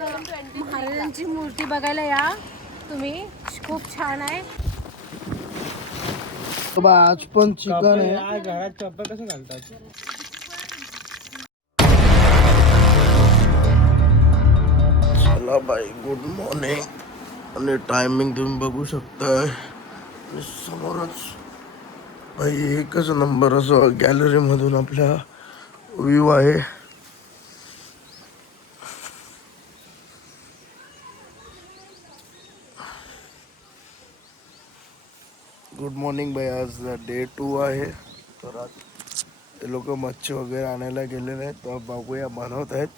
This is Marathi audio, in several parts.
महाराजांची मूर्ती बघायला या तुम्ही, खूप छान आहे. आज पण चिकन आहे. घरात चप्पल कसं घालतात? चला बाई, गुड मॉर्निंग. आणि टायमिंग तुम्ही बघू शकताय. आणि समोरच बाई एकच नंबर असं गॅलरी मधून आपल्या व्ह्यू आहे. गुड मॉर्निंग बाई. आज डे 2 आहे. तर आज ते लोक मच्छी वगैरे आणायला गेलेले आहेत. तर बघूया, बनवत आहेत.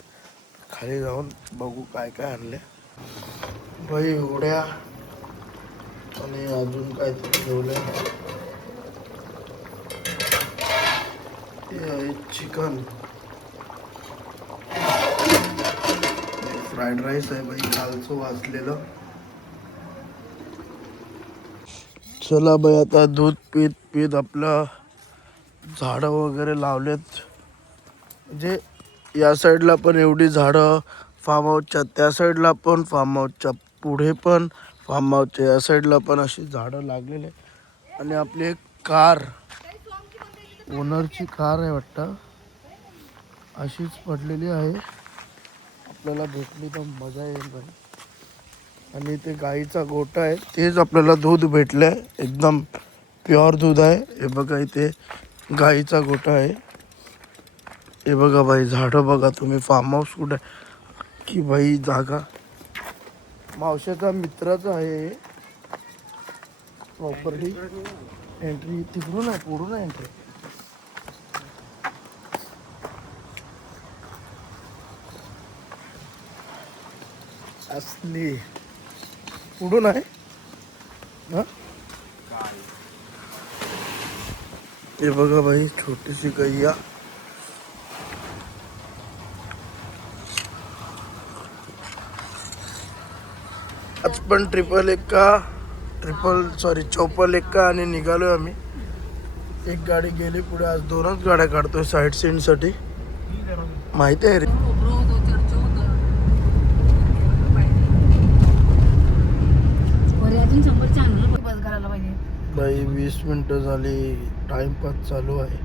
खाली जाऊन बघू काय काय आणले. बाई उड्या आणि अजून काहीतरी ठेवले. ते आहे चिकन. फ्राईड राईस आहे बाई, कालचं वाचलेलं. चला बाई, आता दूध पीत पीत आपलं झाडं वगैरे लावलेत. म्हणजे या साईडला पण एवढी झाडं फार्म हाऊसच्या, त्या साईडला पण फार्म हाऊसच्या, पुढे पण फार्म हाऊसच्या, या साईडला पण अशी झाडं लागलेली. आणि आपली एक कार, ओनरची कार आहे वाटतं, अशीच पडलेली आहे. आपल्याला भेटली तर मजा येईल बाई. आणि ते गाईचा गोठा आहे, तेच आपल्याला दूध भेटलं आहे. एकदम प्युअर दूध आहे. हे बघा, इथे गाईचा गोठा आहे. हे बघा बाई, झाडं बघा तुम्ही. फार्म हाऊस कुठे की बाई, जागा मावशाचा मित्राचा आहे प्रॉपर्टी. एंट्री तिकडून आहे, पुढून आहे एंट्री. असली पुढून आहे ना. हे बघा बाई, छोटीशी गैया. आज पण चौपल एक्का आणि निघालोय आम्ही. एक गाडी गेली पुढे. आज 2च गाड्या काढतोय साईड सीन साठी. माहिती आहे रे बाई. 20 मिनिटं झाली, टाइमपास चालू आहे.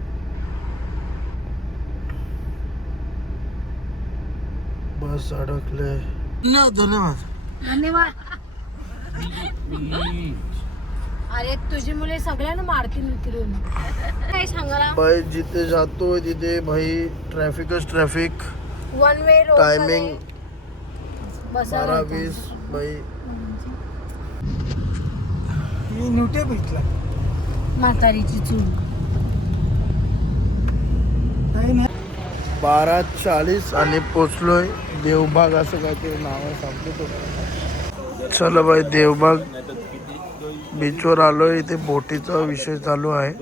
बस अडकले. धन्यवाद. अरे तुझी मुले सगळ्यांना मारतील उतरून. काय सांगा बाई, जिथे जातोय तिथे भाई ट्रॅफिकच traffic. One way road. Timing 12:20 बाई. न्यूटे भेटला म्हातारीची चूल. 12:40 आणि पोचलोय देवबाग, असं काहीतरी नाव आहे, सांगतो तो. चला बाई, देवबाग बीचवर आलोय. इथे बोटीचा विषय चालू आहे.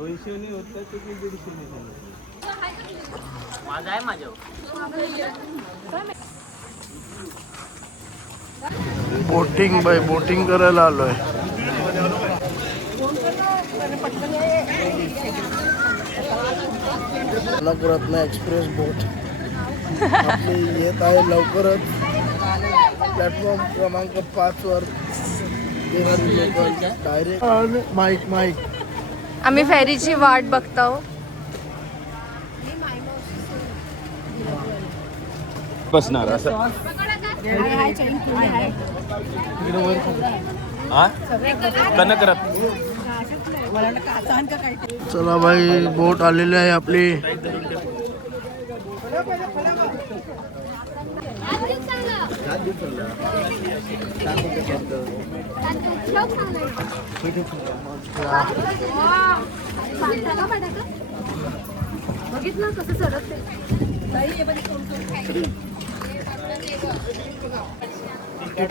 बोटिंग बाई, बोटिंग करायला आलोय. रत्न एक्सप्रेस बोट आपली येत आहे लवकरच. प्लॅटफॉर्म क्रमांक 5 वर डायरेक्ट माईक. आम्ही फेरीची वाट बघतो. बसणार असं. कनकरत. चला भाई, बोट आलेली आहे आपली. बघितलं कसं चढत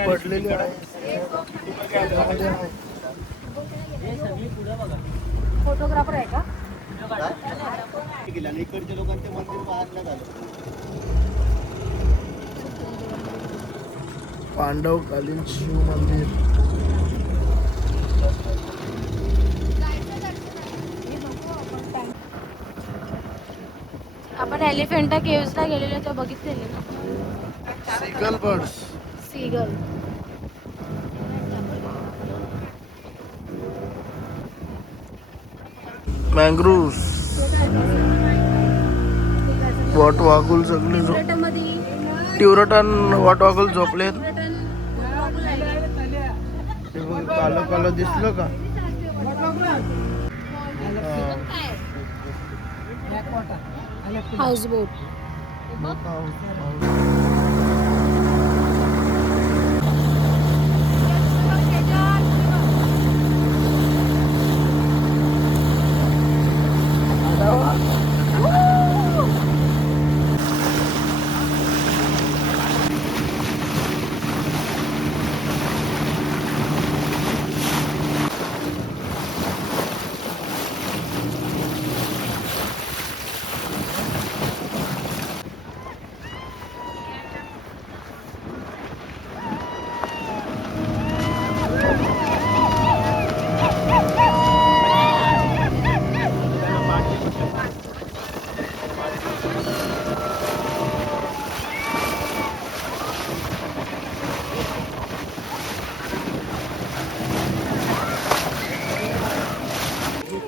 पडलेली आहे. फोटोग्राफर आहे का? इकडच्या लोकांचे मंदिर पाहायला झालं. पांडवकालीन शिव मंदिर. आपण एलिफंटा केव्सला गेलेलो तेव्हा बघितलेले ना. सिगल बर्ड्स. सीगल. मँग्रोव्स, वॉट वागुल सगळे टिवरटन वॉट वागुल झोपलेत. कालं कालं दिसलं का? हाऊस बोट.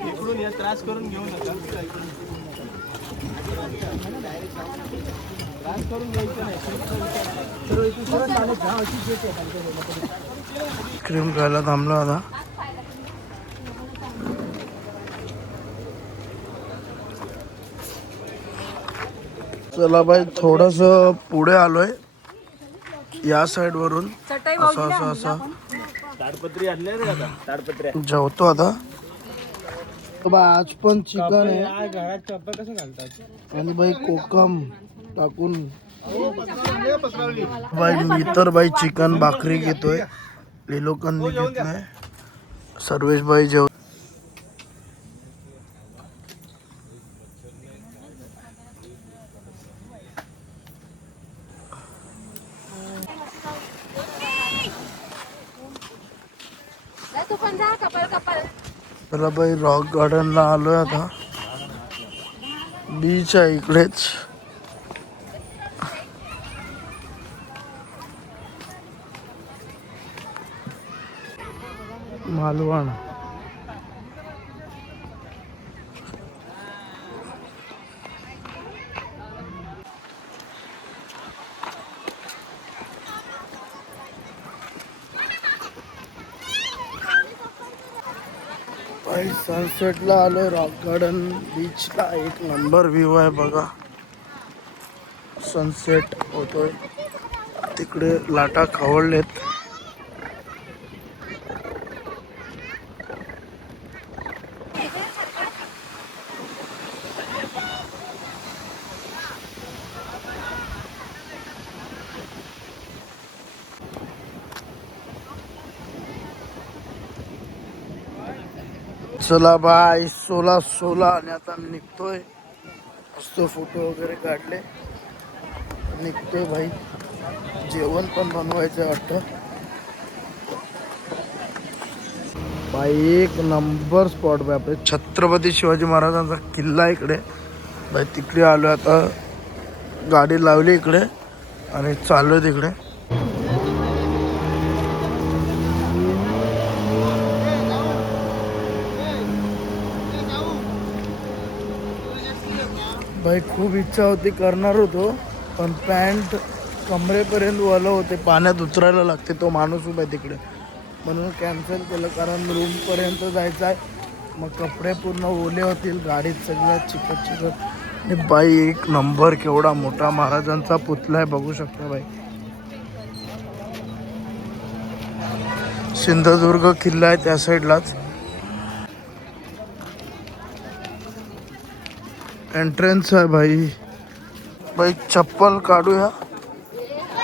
इकडून या त्रास करून घेऊ नका. त्रास करून घ्यायचं नाही. क्रीम खायला थांबलो आता. चला बाई थोडस पुढे आलोय या साइड वरून. असं ताडपत्री आणले रे आता. ताडपत्र्या जेवतो आता. आज पण चिकन आहे घरात चप्पल कसं घालतात. आणि बाई कोकम टाकून. बाई मी तर बाई चिकन भाकरी घेतोय. लिलोकांनी घेत नाही. सर्वेश बाई जेव. तू पण जा कपल कपल. चला बाई रॉक गार्डनला आलोय आता. बीच आहे इकडेच. मालवण. सनसेटला आलोय रॉक गार्डन बीचला. एक नंबर व्ह्यू आहे बघा. सनसेट होतोय तिकडे. लाटा खवळलेत. चला बाय 16 आणि आता निघतोय. मस्त फोटो वगैरे काढले. निघतोय भाई. जेवण पण बनवायचं वाटतं. भाई एक नंबर स्पॉट बाय. आपले छत्रपती शिवाजी महाराजांचा किल्ला इकडे भाई. तिकडे आलो आता. गाडी लावली इकडे आणि चाललोय तिकडे. भाई खूप इच्छा होती करणार होतो पण पॅन्ट कमरेपर्यंत ओलं होते. पाण्यात उतरायला लागते. तो माणूस उभा आहे तिकडे म्हणून कॅन्सल केलं. कारण रूमपर्यंत जायचं आहे. मग कपडे पूर्ण ओले होतील गाडीत सगळं चिकट चिकट. आणि बाई एक नंबर केवढा मोठा महाराजांचा पुतळा आहे बघू शकता बाई. सिंधुदुर्ग किल्ला आहे त्या साईडलाच. एंट्रन्स आहे भाई. भाई चप्पल काढूया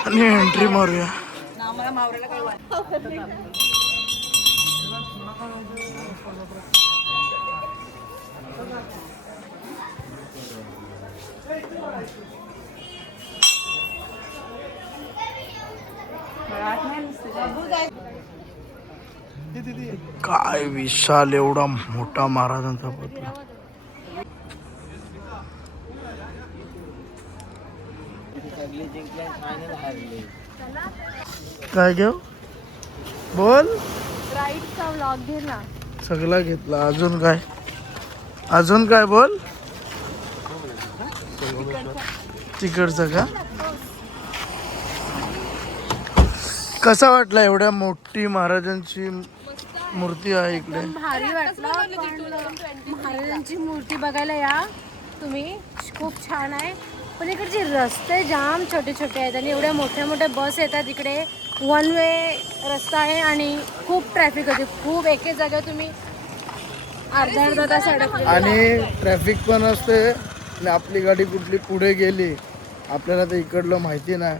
आणि एंट्री मारूया. काय विशाल एवढा मोठा महाराजांचा पुतळा. काय घेऊ बोल. राईडचा व्लॉग घे ना. सगळा घेतला. अजून काय बोल. तिकडचं का. कसा वाटला एवढ्या मोठी महाराजांची मूर्ती आहे इकडे. भारी वाटलं. महाराजांची मूर्ती बघायला या तुम्ही. खूप छान आहे. पण इकडचे रस्ते जाम छोटे छोटे आहेत आणि एवढ्या मोठ्या मोठ्या बस येतात इकडे. वन वे रस्ता आहे आणि खूप ट्रॅफिक होते. खूप एके जागेवर तुम्ही अर्धा तास अडकले. आणि ट्रॅफिक पण असते आणि आपली गाडी कुठली पुढे गेली आपल्याला तर इकडलं माहिती नाही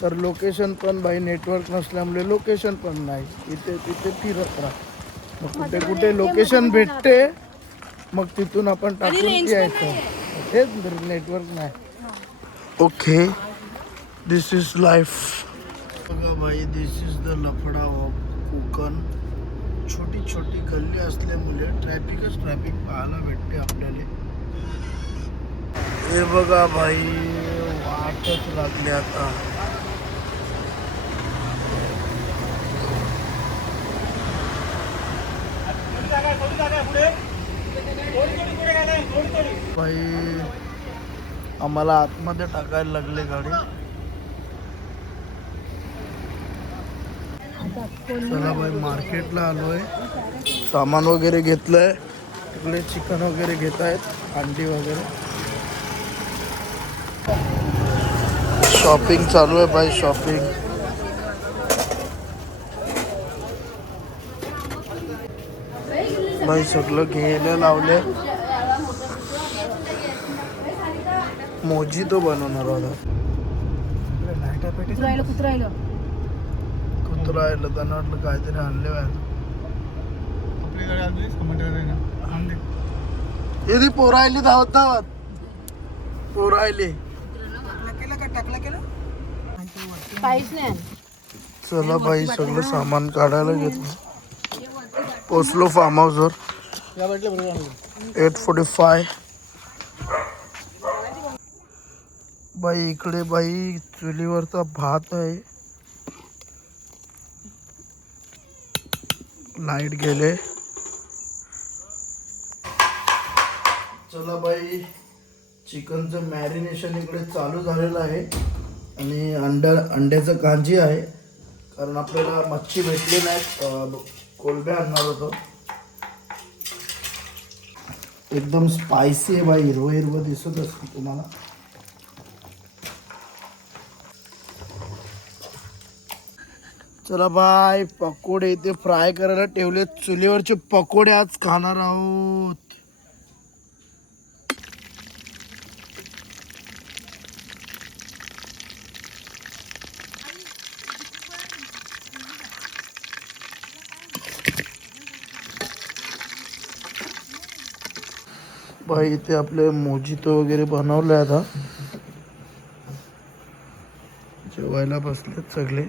तर लोकेशन पण बाई नेटवर्क नसल्यामुळे लोकेशन पण नाही. इथे तिथे फिरत राहा. मग कुठे कुठे लोकेशन भेटते मग तिथून आपण टाकून यायचं. हेच नेटवर्क नाही. Okay this is life. बघा भाई दिस इज द लफडा ऑफ कोकण. छोटी छोटी गल्ली असल्यामुळे ट्रॅफिकच ट्रॅफिक पाहायला भेटते आपल्याला. हे बघा भाई वाटच लागली आता. भाई आम्हाला आतमध्ये टाकायला लागले गाडी. चला भाई मार्केटला आलोय. सामान वगैरे घेतलंय. इकडे चिकन वगैरे घेत आहेत. अंडी वगैरे. शॉपिंग चालू आहे भाई. शॉपिंग भाई सगळं घ्यायला लावले. मोजितो बनवणार होता. कुत्रा त्यांना वाटलं काहीतरी आणले पाहिजे. पोरायली धावत धावत पोरायली. काहीच नाही. चला बाई सगळं सामान काढायला घेतलं. पोचलो फार्म हाऊसवर. 8:45. बाई इकडे बाई चुलीवरचा भात आहे. लाईट गेले. चला बाई चिकनचं मॅरिनेशन इकडे चालू झालेलं आहे आणि अंड्याचं कांजी आहे कारण आपल्याला मच्छी भेटली नाही. कोलंब्या आणणार होतो. एकदम स्पायसी आहे बाई. हिरवं हिरवं दिसत असतं तुम्हाला. चला बाय पकोडे इथे फ्राय करायला ठेवले. चुलीवरचे पकोडे आज खाणार आहोत. बाई इथे आपले मोजितो वगैरे बनवले. आता जेवायला बसलेत सगळे.